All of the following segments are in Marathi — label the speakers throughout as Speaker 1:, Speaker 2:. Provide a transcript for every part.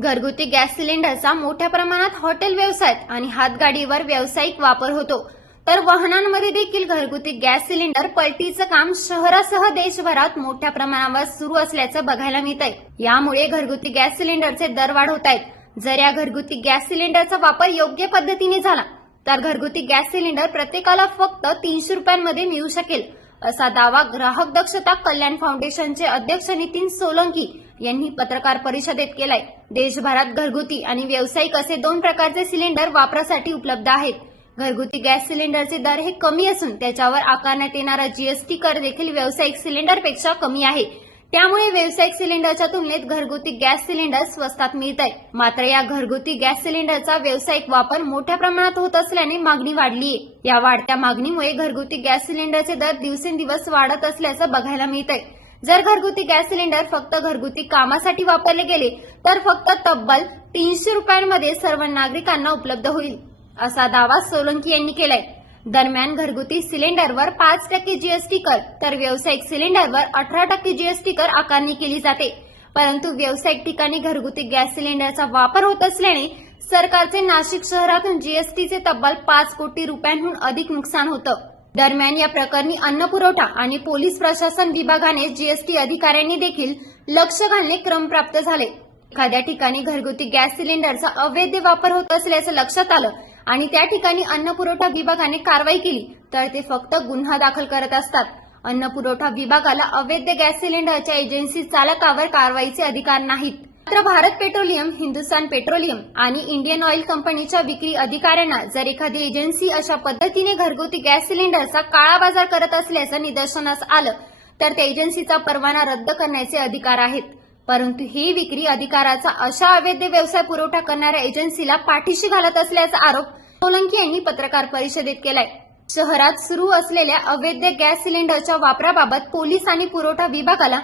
Speaker 1: घरगुती गॅस सिलेंडरचा मोठ्या प्रमाणात हॉटेल व्यवसायात आणि हातगाडीवर व्यावसायिक वापर होतो. तर वाहनांमध्ये देखील घरगुती गॅस सिलेंडर पलटीचं काम शहरासह देशभरात मोठ्या प्रमाणावर सुरू असल्याचं बघायला मिळत आहे यामुळे घरगुती गॅस सिलेंडरचे दर वाढ आहेत. जर या घरगुती गॅस सिलेंडरचा वापर योग्य पद्धतीने झाला तर घरगुती गॅस सिलेंडर प्रत्येकाला फक्त तीनशे रुपयांमध्ये मिळू शकेल. असा दावा ग्राहक दक्षता कल्याण फाउंडेशनचे अध्यक्ष नितीन सोलंकी यांनी पत्रकार परिषदेत केलाय. देशभरात घरगुती आणि व्यावसायिक असे दोन प्रकारचे सिलेंडर वापरासाठी उपलब्ध आहेत. घरगुती गॅस सिलेंडरचे दर हे कमी असून त्याच्यावर आकारण्यात येणारा जीएसटी कर देखील व्यावसायिक सिलेंडरपेक्षा कमी आहे. त्यामुळे व्यावसायिक सिलेंडरच्या तुलनेत घरगुती गॅस सिलेंडर स्वस्तात मिळत आहे मात्र या घरगुती गॅस सिलेंडरचा व्यावसायिक वापर मोठ्या प्रमाणात होत असल्याने मागणी वाढली आहे या वाढत्या मागणीमुळे घरगुती गॅस सिलेंडरचे दर दिवसेंदिवस वाढत असल्याचं बघायला मिळत आहे जर घरगुती गॅस सिलेंडर फक्त घरगुती कामासाठी वापरले गेले तर फक्त तब्बल तीनशे रुपयांमध्ये सर्व नागरिकांना उपलब्ध होईल असा दावा सोलंकी यांनी केलाय. दरम्यान घरगुती सिलेंडरवर पाच टक्के जीएसटी कर तर व्यावसायिक सिलेंडरवर अठरा टक्के जीएसटी कर आकारणी केली जाते. परंतु व्यावसायिक ठिकाणी घरगुती गॅस सिलेंडरचा वापर होत असल्याने सरकारचे नाशिक शहरातून जीएसटीचे तब्बल पाच कोटी रुपयांहून अधिक नुकसान होतं. दरम्यान या प्रकरणी अन्न पुरवठा आणि पोलीस प्रशासन विभागाने जीएसटी अधिकाऱ्यांनी देखील लक्ष घालणे क्रमप्राप्त झाले. एखाद्या ठिकाणी घरगुती गॅस सिलेंडरचा अवैध वापर होत असल्याचं लक्षात आलं आणि त्या ठिकाणी अन्न पुरवठा विभागाने कारवाई केली तर ते फक्त गुन्हा दाखल करत असतात. अन्न पुरवठा विभागाला अवैध गॅस सिलेंडरच्या एजन्सी चालकावर कारवाईचे अधिकार नाहीत. मात्र भारत पेट्रोलियम हिंदुस्थान पेट्रोलियम आणि इंडियन ऑइल कंपनीच्या विक्री अधिकाऱ्यांना जर एखादी एजन्सी अशा पद्धतीने घरगुती गॅस सिलेंडरचा काळा बाजार करत असल्याचं निदर्शनास आलं तर त्या एजन्सीचा परवाना रद्द करण्याचे अधिकार आहेत. परंतु ही विक्री अधिकाराचा अशा अवैध व्यवसाय पुरवठा करणाऱ्या एजन्सीला पाठीशी घालत असल्याचा आरोप सोलंकी यांनी पत्रकार परिषदेत केलाय. शहरात सुरू असलेल्या अवैध गॅस सिलेंडरच्या वापराबाबत पोलीस आणि पुरवठा विभागाला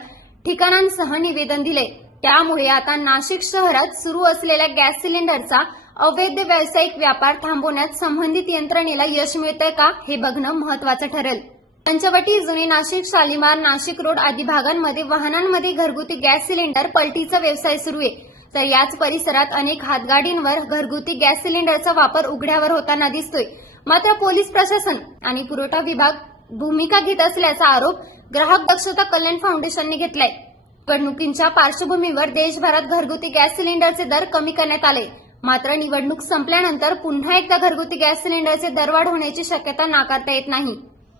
Speaker 1: ठिकाणांसह निवेदन दिले त्यामुळे आता नाशिक शहरात सुरू असलेल्या गॅस सिलेंडरचा अवैध व्यावसायिक व्यापार थांबवण्यात संबंधित यंत्रणेला यश मिळतंय का हे बघणं महत्वाचं ठरेल. पंचवटी जुने नाशिक शालिमार नाशिक रोड आदी भागांमध्ये वाहनांमध्ये घरगुती गॅस सिलेंडर पलटीचा व्यवसाय सुरू आहे. तर याच परिसरात अनेक हातगाडींवर घरगुती गॅस सिलेंडरचा वापर उघड्यावर होताना दिसतोय. मात्र पोलीस प्रशासन आणि पुरवठा विभाग भूमिका घेत असल्याचा आरोप ग्राहक दक्षता कल्याण फाउंडेशनने घेतलाय. निवडणुकींच्या पार्श्वभूमीवर देशभरात घरगुती गॅस सिलेंडरचे दर कमी करण्यात आले. मात्र निवडणूक संपल्यानंतर पुन्हा एकदा घरगुती गॅस सिलेंडरचे दर वाढ होण्याची शक्यता नाकारता येत नाही.